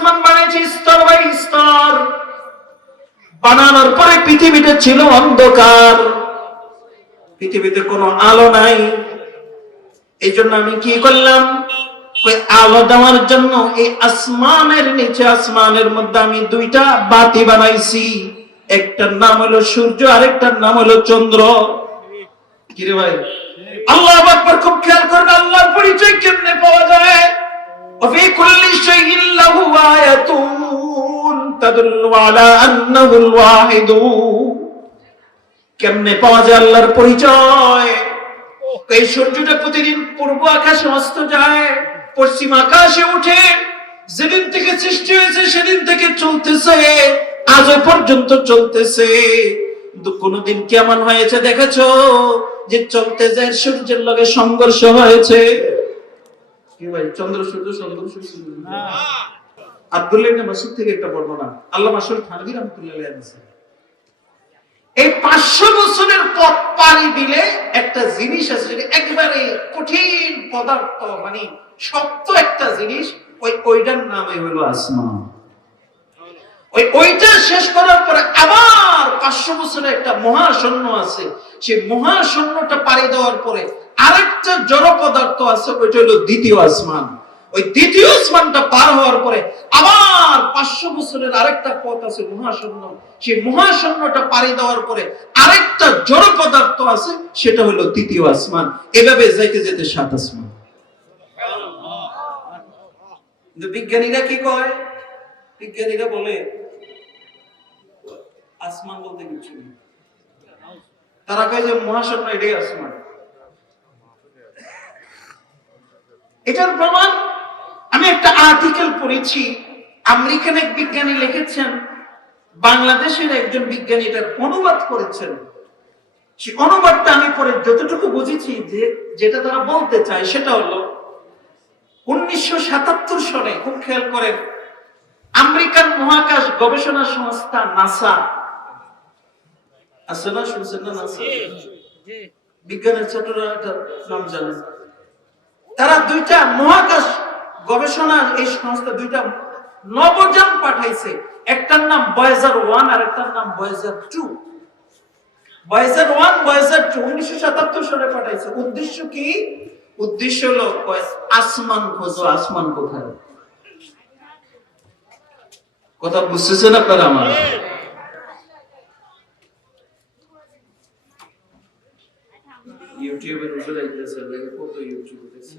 আসমান বানিয়েছে স্তর বাই স্তর। বানানোর পরে পৃথিবীতে ছিল অন্ধকার, পৃথিবীতে কোনো আলো নাই। এই জন্য আমি কি করলাম, ওই আলো দেওয়ার জন্য এই আসমানের নিচে, আসমানের মধ্যে আমি দুইটা বাতি বানাইছি। একটার নাম হলো সূর্য, আরেকটার নাম হলো চন্দ্র। কি রে ভাই, আল্লাহু আকবার। খুব খেয়াল করবেন আল্লাহর পরিচয় কেমনে পাওয়া যায়। وفي كل شيء له آية تدل على أنه الواحد। কেমনে পাওয়া যায় আল্লাহর পরিচয়? এই সূর্যটা প্রতিদিন পূর্ব আকাশে অস্ত যায়, পশ্চিম আকাশে উঠে। যেদিন থেকে সৃষ্টি হয়েছে সেদিন থেকে চলতেছে, আজও পর্যন্ত চলতেছে। কিন্তু কোনদিন কেমন হয়েছে দেখেছো যে চলতে যায় সূর্যের লগে সংঘর্ষ হয়েছে? কি ভাই, চন্দ্র সূর্য সংঘর্ষ? আব্দুল্লাহ ইবনে মাসউদ থেকে একটা বর্ণনা, আল্লামা মাসউদ থানভী রাহমাতুল্লাহ আলাইহি বলেছেন, এই 500 বছরের পথ পাড়ি দিলে একটা জিনিস আছে যেটা একেবারে কঠিন পদার্থ, মানে শক্ত একটা জিনিস, ওইটার নামই হলো আসমান। ওইটা শেষ করার পরে আবার 500 বছরের একটা মহাশূন্য আছে। সেই মহাশূন্যটা পাড়ি দেওয়ার পরে আরেকটা জড় পদার্থ আছে, ওইটা হলো দ্বিতীয় আসমান। ওই দ্বিতীয় আসমানটা পার হওয়ার পরে আবার 500 বছরের আরেকটা পথ আছে, মহাশূন্য। সেই মহাশূন্যটা পাড়ি দেওয়ার পরে আরেকটা জড় পদার্থ আছে, সেটা হলো তৃতীয় আসমান। এভাবে যাইতে যেতে 7 আসমান। কিন্তু বিজ্ঞানীরা কি কয়? বিজ্ঞানীরা বলে আসমান বলতে কিছু নেই। তারা কয় যে মহাশূন্য এটাই আসমান। এটার প্রমাণ আমি একটা আর্টিকেল পড়েছি, আমেরিকান এক বিজ্ঞানী লিখেছেন, বাংলাদেশের একজন বিজ্ঞানী এটার অনুবাদ করেছেন। সেই অনুবাদটা আমি পরে যতটুকু বুঝেছি, যে যেটা তারা বলতে চায় সেটা হলো 1977 সালে, খুব খেয়াল করেন, আমেরিকান মহাকাশ গবেষণা সংস্থা নাসা আছে না, শুনছেন না? নাসা বিজ্ঞানের ছাত্ররা এটার নাম জানেন। তারা দুইটা মহাকাশ গবেষণা, এই সংস্থা দুইটা নভোযান পাঠাইছে। একটার নাম ভয়েজার 1 আর একটার নাম ভয়েজার 2। ভয়েজার 1, ভয়েজার 2 1977 সালে পাঠাইছে। উদ্দেশ্য কি? উদ্দেশ্য হলো আসমান খোঁজো, আসমান কোথায়। কথা বুঝতেছেন আপনারা? আমার ইউটিউবের উপরে যাইতেছে, কত ইউটিউব দেখছে,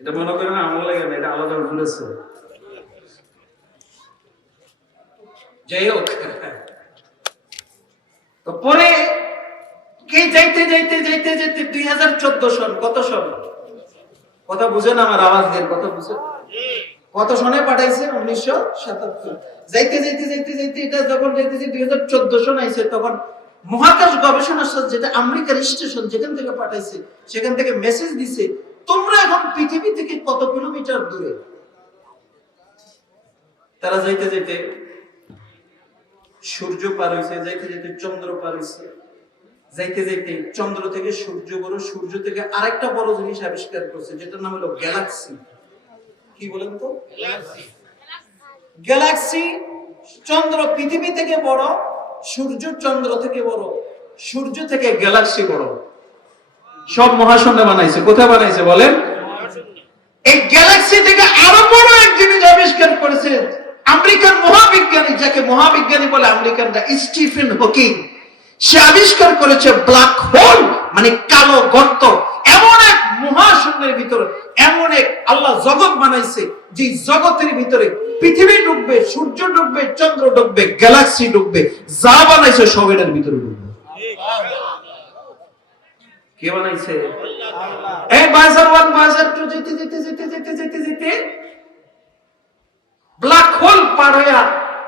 এটা মনে করেন আমল লাগে না, এটা আলাদা ঘুরেছে। যাই হোক, তো পরে কে যাইতে যাইতে যাইতে যাইতে 2014 সন, কত সন? কথা বুঝেন আমার আওয়াজ দিয়ে, কথা বুঝেন? কত সনে পাঠাইছে? 1977। যাইতে যাইতে যাইতে যাইতে এটা যখন যাইতেছে 2014 সন আইছে, তখন মহাকাশ গবেষণা সংস্থা, যেটা আমেরিকার স্টেশন, যেখান থেকে পাঠাইছে, সেখান থেকে মেসেজ দিছে, তোমরা এখন পৃথিবী থেকে কত কিলোমিটার দূরে? তারা যাইতে যাইতে সূর্য পার হইছে, যাইতে যাইতে চন্দ্র পার হইছে, যাইতে যাইতে চন্দ্র থেকে সূর্য বড়, সূর্য থেকে আরেকটা বড় জিনিস আবিষ্কার করছে, যেটার নাম হলো গ্যালাক্সি। কি বলেন তো? গ্যালাক্সি। চন্দ্র পৃথিবী থেকে বড়, সূর্য চন্দ্র থেকে বড়, সূর্য থেকে গ্যালাক্সি বড়। সব মহাশূন্য বানাইছে। কোথায় বানাইছে বলেন? এই গ্যালাক্সি থেকে আরো বড় এক জিনিস আবিষ্কার করেছে আমেরিকান মহাবিজ্ঞানী, যাকে মহাবিজ্ঞানী বলে আমেরিকানরা, স্টিফেন হকিং। সে আবিষ্কার করেছে ব্ল্যাক হোল, মানে কালো গর্ত। এমন এক মহাশূন্যের ভিতরে এমন এক আল্লাহ জগৎ বানাইছে, যে জগতের ভিতরে পৃথিবী ডুববে, সূর্য ডুববে, চন্দ্র ডুববে, গ্যালাক্সি ডুববে, যা বানাইছে সব এটার ভিতরে ডুববে। কে বানাইছে? এই ভয়েজার 1, ভয়েজার 2 যেতে যেতে যেতে যেতে যেতে যেতে ব্ল্যাক হোল পার হইয়া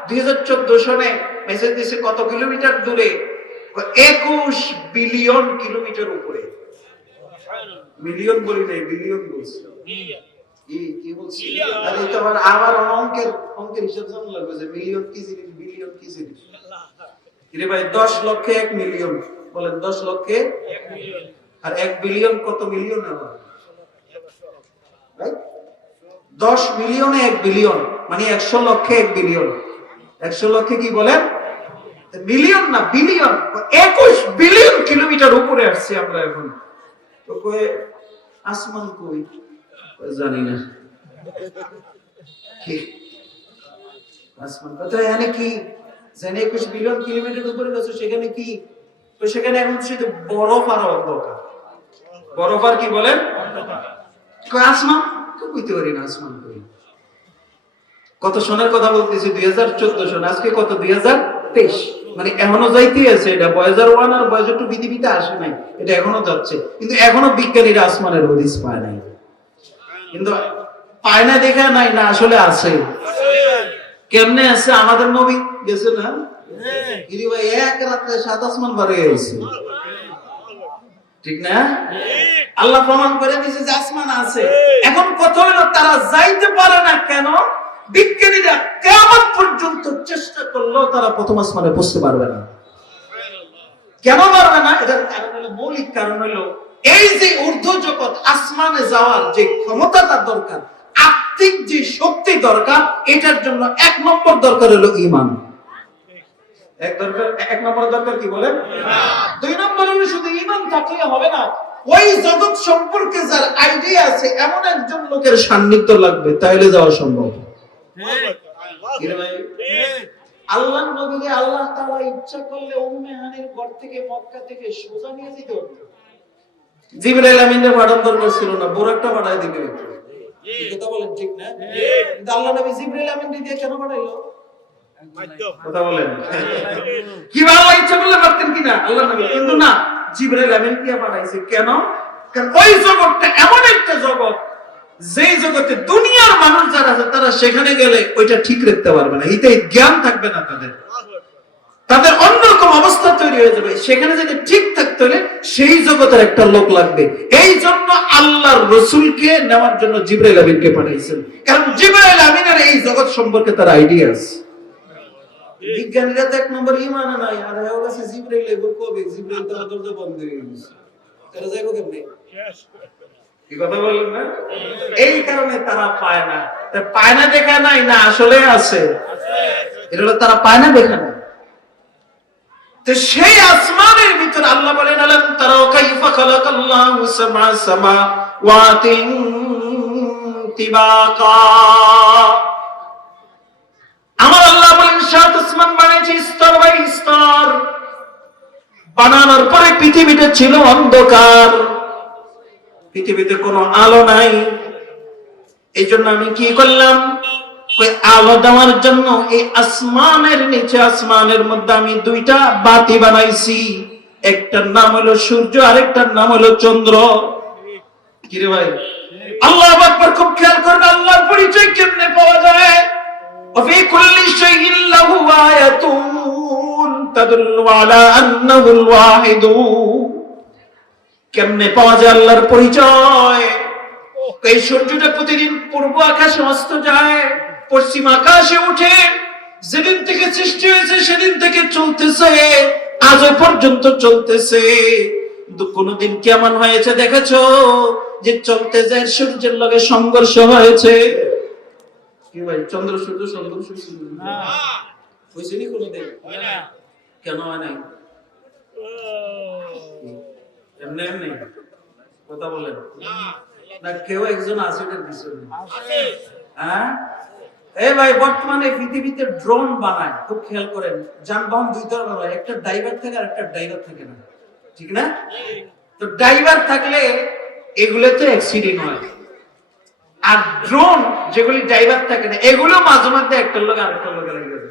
2014 সনে মেসেজ দিছে কত কিলোমিটার দূরে? 21 বিলিয়ন কিলোমিটার উপরে। মিলিয়ন বলি নাই, বিলিয়ন বলছি। কি বলছি? আরে এটা আবার অঙ্কের হিসাব জানা লাগবে যে মিলিয়ন কি জিনিস, বিলিয়ন কি জিনিস। রে ভাই, 10 লক্ষে 1 মিলিয়ন, বলেন 10 লক্ষে 1 মিলিয়ন। আর 1 বিলিয়ন কত মিলিয়ন? আবার 10 মিলিয়নে 1 বিলিয়ন, মানে 100 লক্ষে 1 বিলিয়ন। 100 লক্ষে কি বলেন? মিলিয়ন না, বিলিয়ন। 21 বিলিয়ন কিলোমিটার উপরে আসছি আমরা এখন। তো কই আসমান কই? জানি না কি আসমান কোথায়, এখানে কি জানি 21 বিলিয়ন কিলোমিটার উপরে গেছে, সেখানে কি? তো সেখানে এখন শুধু বরফ আর অন্ধকার। বরফ আর কি বলেন? আসমান তো কইতে পারি না, আসমান কই? কত সনের কথা বলতেছি, 2014 সন, আজকে কত 2023, মানে এখনো যাইতে আছে। এটা ভয়েজার 1 আর ভয়েজার 2 পৃথিবীতে আসে নাই, এটা এখনো যাচ্ছে। কিন্তু এখনো বিজ্ঞানীরা আসমানের হদিস পায় নাই। কিন্তু পায় না দেখা নাই না, আসলে আছে। কেমনে আছে? আমাদের নবী গেছে না, ইরি ভাই এক রাতে 7 আসমান বারে গেছে, ঠিক না? আল্লাহ প্রমাণ করে দিয়েছে যে আসমান আছে। এখন কথা হলো তারা যাইতে পারে না কেন? বিজ্ঞানীরা কিয়ামত পর্যন্ত চেষ্টা করলেও তারা প্রথম আসমানে পৌঁছতে পারবে না। কেন পারবে না? এটার কারণ হলো, মৌলিক কারণ হলো, এই যে ঊর্ধ্ব জগৎ আসমানে যাওয়ার যে ক্ষমতাটা দরকার, আত্মিক যে শক্তি দরকার, এটার জন্য 1 নম্বর দরকার হলো ঈমান। এক নম্বর দরকার কি বলেন? ঈমান। 2 নম্বর হলো শুধু ঈমান থাকলে হবে না, ওই জগৎ সম্পর্কে যার আইডিয়া আছে এমন একজন লোকের সান্নিধ্য লাগবে, তাহলে যাওয়া সম্ভব। আল্লাহ নবীকে আল্লাহ তাআলা ইচ্ছা করলে উম্মে হানির ঘর থেকে মক্কা থেকে সোজা নিয়ে যেতে হতো। জিবরাইল আমিনের পাঠানোর দরকার ছিল না, বোরাকটা পাঠায় দিতে হতো। কথা বলেন ঠিক না? কিন্তু আল্লাহ নবী জিবরাইল আমিন দিয়ে কেন পাঠাইলো? কথা বলেন কি আল্লাহ ইচ্ছা করলে পারতেন কিনা আল্লাহ নবী, কিন্তু না, জিবরাইল আমিন কে পাঠাইছে কেন? কারণ ওই জগৎটা এমন একটা জগৎ, যেই জগতে দুনিয়ার মানুষ যারা আছে তারা সেখানে গেলে ওইটা ঠিক রাখতে পারবে না, এতে জ্ঞান থাকবে না তাদের, তাদের অন্যরকম অবস্থা তৈরি হয়ে যাবে। সেখানে যদি ঠিক থাকতে হলে সেই জগতের একটা লোক লাগবে। এই জন্য আল্লাহর রাসূলকে নেওয়ার জন্য জিবরাইল আমিনকে পাঠাইছেন, কারণ জিবরাইল আমিনের এই জগৎ সম্পর্কে তার আইডিয়া আছে। বিজ্ঞানীরা তো 1 নম্বর ঈমান নাই, আর হয়ে গেছে জিবরাইল এগো কবে? জিবরাইল তো দরজা বন্ধ হয়ে গেছে, তারা যাইবো কেমনে? কি কথা বলেন না? এই কারণে তারা পায় না। পায় না দেখা নাই না, আসলে আছে। এটা হলো তারা পায় না দেখা নাই। তো সেই আসমানের ভিতর আল্লাহ বলেন, আলাম তারাও কাইফা খালাকাল্লাহু সাবআ সামাওয়াতিন তিবাকা। আমার আল্লাহ বলেন 7 আসমান বানিয়েছি স্তর বাই স্তর। বানানোর পরে পৃথিবীতে ছিল অন্ধকার, পৃথিবীতে কোনো আলো নাই। এই জন্য আমি কি করলাম? ওই আলো দেওয়ার জন্য এই আসমানের নিচে, আসমানের মধ্যে আমি 2টা বাতি বানাইছি। একটার নাম হলো সূর্য, আরেকটার নাম হলো চন্দ্র। কি রে ভাই? আল্লাহু আকবার, খুব খেয়াল করবে আল্লাহর পরিচয় কেমনে পাওয়া যায়। ওয়া ফি কুল্লি শাইইন লাহু আয়াতুন তাদুল্লু আলা আন্নাহুল ওয়াহিদু। কেমনে পাওয়া যায় আল্লাহর পরিচয়? এই সূর্যটা প্রতিদিন পূর্ব আকাশে অস্ত যায়, পশ্চিম আকাশে উঠে। যেদিন থেকে সৃষ্টি হয়েছে সেদিন থেকে চলতেছে, আজও পর্যন্ত চলতেছে। কিন্তু কোনদিন কেমন হয়েছে দেখেছো যে চলতে যায় সূর্যের লগে সংঘর্ষ হয়েছে? কি ভাই, চন্দ্র সূর্য সংঘর্ষ হয়েছে নি কোনদিন? কেন হয় নাই? এমনি এমনি কথা বলেন না, কেউ একজন আছে এটার পিছনে? হ্যাঁ, এই ভাই, বর্তমানে পৃথিবীতে ড্রোন বানায়, খুব খেয়াল করেন। যানবাহন 2 ধরনের হয়, একটা ড্রাইভার থাকে আর একটা ড্রাইভার থাকে না, ঠিক না? তো ড্রাইভার থাকলে এগুলোতে অ্যাক্সিডেন্ট হয়, আর ড্রোন যেগুলি ড্রাইভার থাকে না, এগুলো মাঝে মধ্যে একটার লোক আরেকটার লোকে লেগে যায়।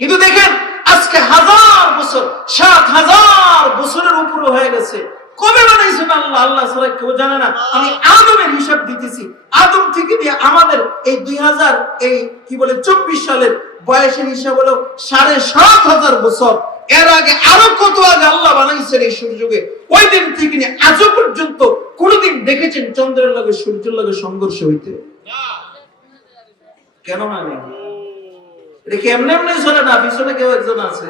কিন্তু দেখেন আজকে 1000 বছর, 7000 বছরের উপরে হয়ে গেছে। কবে বানাইছেন আল্লাহ? আল্লাহ ছাড়া কেউ জানে না। আমি আদমের হিসাব দিতেছি, আদম থেকে দিয়ে আমাদের এই 2000 এই কি বলে 24 সালের বয়সের হিসাব হলো 7500 বছর। এর আগে আরো কত আগে আল্লাহ বানাইছেন এই সূর্যকে। ওই দিন থেকে নিয়ে আজও পর্যন্ত কোনদিন দেখেছেন চন্দ্রের লগে সূর্যের লগে সংঘর্ষ হইতে? কেন মানে? এটা কি এমনি এমনি চলে না? পিছনে কেউ একজন আছে।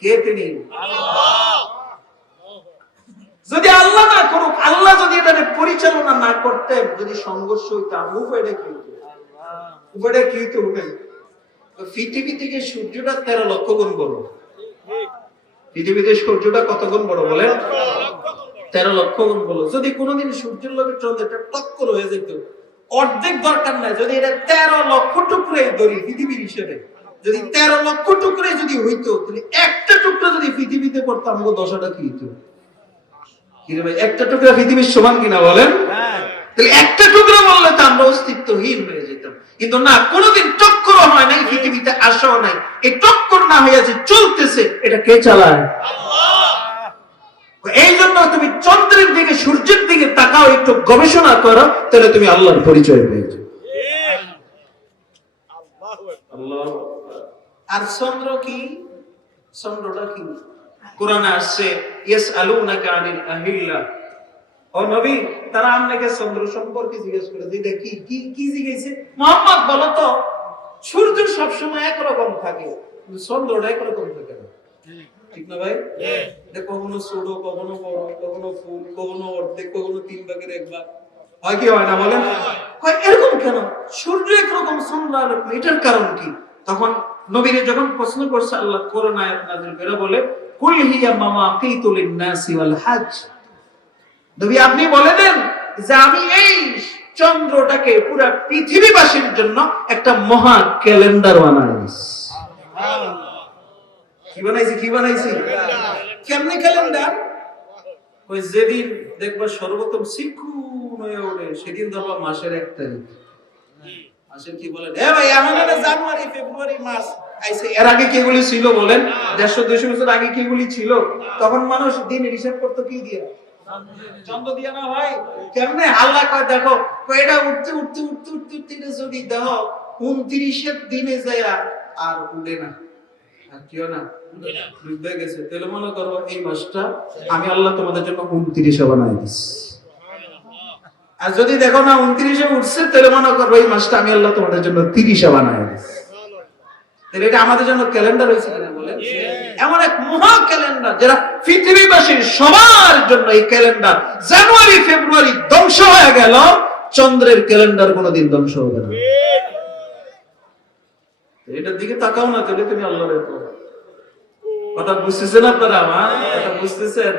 কে তিনি? আল্লাহ। যদি আল্লাহ না করুক, আল্লাহ যদি এটা পরিচালনা না করতেন, যদি সংঘর্ষ হইতাম, উপায়টা কি হতো? উপায়টা কি হতো? পৃথিবী থেকে সূর্যটা 13 লক্ষ গুণ বড়। পৃথিবীতে সূর্যটা কত গুণ বড় বলেন? 13 লক্ষ গুণ বড়। যদি কোনোদিন সূর্যের লগে চন্দ্রটা টক্কর হয়ে যেত, অর্ধেক দরকার নাই, যদি এটা 13 লক্ষ টুকরে ধরি পৃথিবীর হিসেবে, যদি 13 লক্ষ টুকরে যদি হইতো, তাহলে একটা টুকরা যদি পৃথিবীতে পড়তো, আমাকে দশাটা কি হইতো? কি রে ভাই, একটা টুকরা পৃথিবীর সমান কিনা বলেন? তাহলে একটা টুকরা বললে তো আমরা অস্তিত্বহীন হয়ে যেতাম। কিন্তু না, কোনোদিন টক্কর হয় নাই, পৃথিবীতে আসাও নাই। এই টক্কর না হয়ে যে চলতেছে, এটা কে চালায়? এই জন্য তুমি চন্দ্রের দিকে, সূর্যের দিকে তাকাও, একটু গবেষণা করো, তাহলে তুমি আল্লাহর পরিচয় পেয়েছো। আর চন্দ্র কি? চন্দ্রটা কি? কোরআনে আসছে, ইয়াসআলুনাকা আনিল আহিল্লাহ। ও নবী, তারা আপনাকে চন্দ্র সম্পর্কে জিজ্ঞেস করে, যে দেখি কি কি জিজ্ঞেসে? মুহাম্মদ বলো তো, সূর্য সবসময় একরকম থাকে, কিন্তু চন্দ্রটা একরকম থাকে না, ঠিক না ভাই? কখনো ছোট, কখনো বড়, কখনো ফুল, কখনো অর্ধেক, কখনো 3 ভাগের 1 ভাগ, হয় কি হয় না বলেন? এরকম কেন? সূর্য একরকম, চন্দ্র আরেকরকম, এটার কারণ কি? তখন নবীরে যখন প্রশ্ন করছে, আল্লাহ কোরআন আয়াত নাযিল করে বলে, কুল হিয়া মাওয়াকিতু লিন-নাসি ওয়াল হজ। নবী আপনি বলে দেন যে আমি এই চন্দ্রটাকে পুরো পৃথিবীবাসীর জন্য একটা মহা ক্যালেন্ডার বানাইছি। কি বানাইছি? কি বানাইছি? কেমনে ক্যালেন্ডার? ওই যেদিন দেখবা সর্বপ্রথম শিক্ষুন হয়ে ওঠে, সেদিন ধরবা মাসের 1 তারিখ। মাসের কি বলেন? এ ভাই, আমাদের জানুয়ারি, ফেব্রুয়ারি, মার্চ আইছে। এর আগে কি এগুলি ছিল বলেন? 150-200 বছর আগে কি এগুলি ছিল? তখন মানুষ দিন হিসাব করতো কি দিয়ে? চন্দ্র দিয়ে না ভাই? কেমনে? আল্লাহ কয় দেখো, এটা উঠতে উঠতে উঠতে উঠতে উঠতে যদি দেখো 29 দিনে যায় আর উঠে না, আর কিও না ডুবে গেছে, তাহলে মনে করো এই মাসটা আমি আল্লাহ তোমাদের জন্য 29 বানাই দিছি। আর যদি দেখো না 29 উঠছে, তাহলে মনে করো এই মাসটা আমি আল্লাহ তোমাদের জন্য 30 বানাই দিছি। তাহলে এটা আমাদের জন্য ক্যালেন্ডার হয়েছে কিনা বলেন? এমন এক মহা ক্যালেন্ডার, যেটা পৃথিবীবাসীর সবার জন্য। এই ক্যালেন্ডার জানুয়ারি ফেব্রুয়ারি ধ্বংস হয়ে গেল, চন্দ্রের ক্যালেন্ডার কোনোদিন ধ্বংস হবে না। এটার দিকে তাকাও না, তাহলে তুমি আল্লাহর কথা বুঝতেছেন আপনারা? আমার কথা বুঝতেছেন?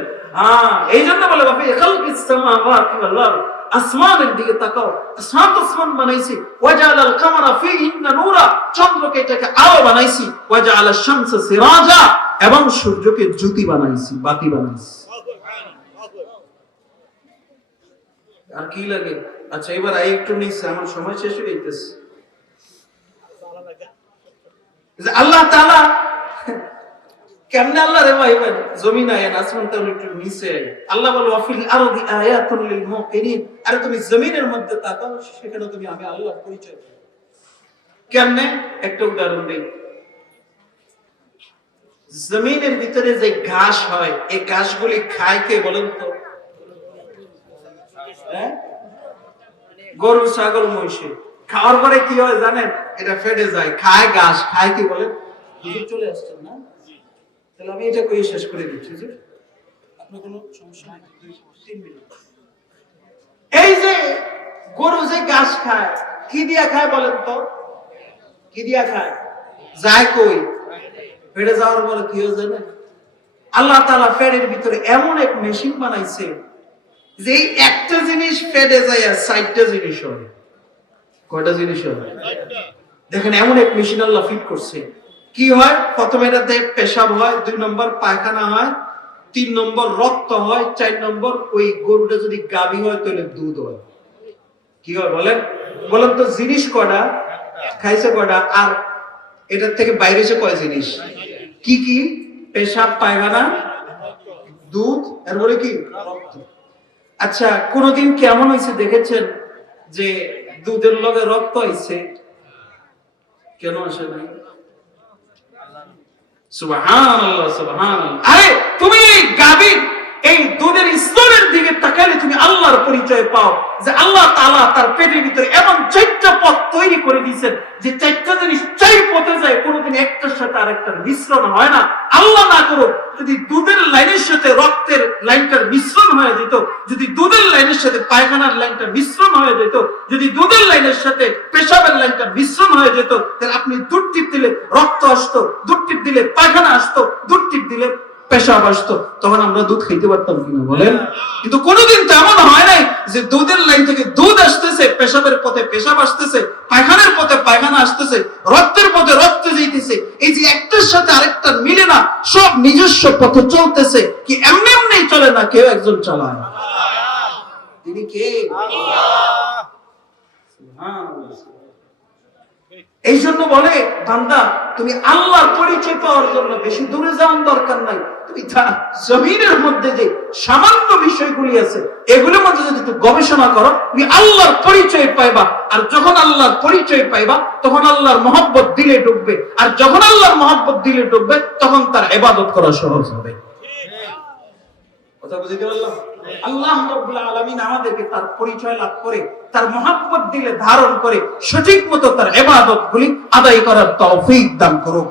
এই জন্য বলে বাপি খালকিস সামাওয়াতি ওয়াল আরদ, আসমানের দিকে তাকাও, সাত আসমান বানাইছি। ওয়াজালাল কামারা ফীহিন্না নূরা, চন্দ্রকে এটাকে আলো বানাইছি। ওয়াজালাশ শামসা সিরাজা, এবং সূর্যকে জ্যোতি বানাইছি, বাতি বানাইছি। আর কি লাগে? আচ্ছা, এবার একটু নিচে, আমার সময় শেষ হয়ে যাইতেছে। আল্লাহ তাআলা কেমনে আল্লাহ রে ভাই জমিন আয়েন, আসমান তাহলে একটু নিচে আয়। আল্লাহ বলে ওয়াফিল আরদি আয়াতুন লিল মুকিনিন, আরে তুমি জমিনের মধ্যে তাকাও, সেখানে তুমি আমি আল্লাহর পরিচয় পাবে। কেমনে? একটা উদাহরণ দেই। জমিনের ভিতরে যে ঘাস হয়, এই ঘাসগুলি খায় কে বলেন তো? গরু, ছাগল, মহিষে। খাওয়ার পরে কি হয় জানেন? এটা ফেটে যায়, খায় ঘাস, খায় কি বলেন? হুজুর চলে আসছেন না? তাহলে আমি এটা কই শেষ করে দিচ্ছি হুজুর, আপনার কোনো সমস্যা নাই? 3 মিনিট। এই যে গরু যে ঘাস খায়, কি দিয়া খায় বলেন তো? কি দিয়া খায়? যায় কই? ফেটে যাওয়ার পরে কি হয় জানেন? আল্লাহ তাআলা ফেটের ভিতরে এমন এক মেশিন বানাইছে, যে একটা জিনিস ফেটে যায় আর 4টা জিনিস হয়। কয়টা জিনিস হয়? দেখেন, এমন এক মেশিন আল্লাহ ফিট করছে। কি হয়? প্রথমে এটাতে পেশাব হয়, 2 নম্বর পায়খানা হয়, 3 নম্বর রক্ত হয়, 4 নম্বর ওই গরুটা যদি গাভী হয় তাহলে দুধ হয়। কি হয় বলেন? বলেন তো জিনিস কয়টা? খাইছে কয়টা? আর এটার থেকে বাইরে এসে কয় জিনিস? কি কি? পেশাব, পায়খানা, দুধ, এরপরে কি? রক্ত। আচ্ছা, কোনদিন কেমন হয়েছে দেখেছেন যে দুধের লগে রক্ত আইছে? কেন আসে নাই? সুবহানাল্লাহ, সুবহানাল্লাহ। আরে তুমি গাভীর এই দুধের স্তরের দিকে তাকালে তুমি আল্লাহর পরিচয় পাও, যে আল্লাহ তাআলা তার পেটের ভিতরে এমন 4টা পথ তৈরি করে দিয়েছেন, যে 4টা জিনিস 4 পথে যায়, কোনোদিন একটার সাথে আরেকটার মিশ্রণ হয় না, আল্লাহ না করুক যদি দুধের লাইনের সাথে রক্তের লাইনটার মিশ্রণ হয়ে যেত, যদি দুধের লাইনের সাথে পায়খানার লাইনটা মিশ্রণ হয়ে যেত, যদি দুধের লাইনের সাথে পেশাবের লাইনটা মিশ্রণ হয়ে যেত, তাহলে আপনি দুধ টিপ দিলে রক্ত আসতো, দুধ টিপ দিলে পায়খানা আসতো, দুধ টিপ দিলে পেশাব আসতো, তখন আমরা দুধ খাইতে পারতাম কিনা বলেন? কিন্তু কোনোদিন তেমন হয় নাই যে দুধের লাইন থেকে দুধ আসতেছে, পেশাবের পথে পেশাব আসতেছে, পায়খানার পথে পায়খানা আসতেছে, রক্তের পথে রক্ত যাইতেছে। এই যে একটার সাথে আরেকটা মিলে না, সব নিজস্ব পথে চলতেছে, কি এমনি এমনি চলে না, কেউ একজন চালায়। তিনি কে? এই জন্য বলে বান্দা, তুমি আল্লাহর পরিচয় পাওয়ার জন্য বেশি দূরে যাওয়ার দরকার নাই। তুমি জমিনের মধ্যে যে সামান্য বিষয়গুলি আছে, এগুলোর মধ্যে যদি একটু গবেষণা করো, তুমি আল্লাহর পরিচয় পাইবা। আর যখন আল্লাহর পরিচয় পাইবা, তখন আল্লাহর মহব্বত দিলে ঢুকবে। আর যখন আল্লাহর মহব্বত দিলে ঢুকবে, তখন তার ইবাদত করা সহজ হবে। কথা বুঝতে পারলাম? আল্লাহ রাব্বুল আলামিন আমাদেরকে তার পরিচয় লাভ করে, তার মহব্বত দিলে ধারণ করে সঠিক মতো তার ইবাদতগুলি আদায় করার তৌফিক দান করুক।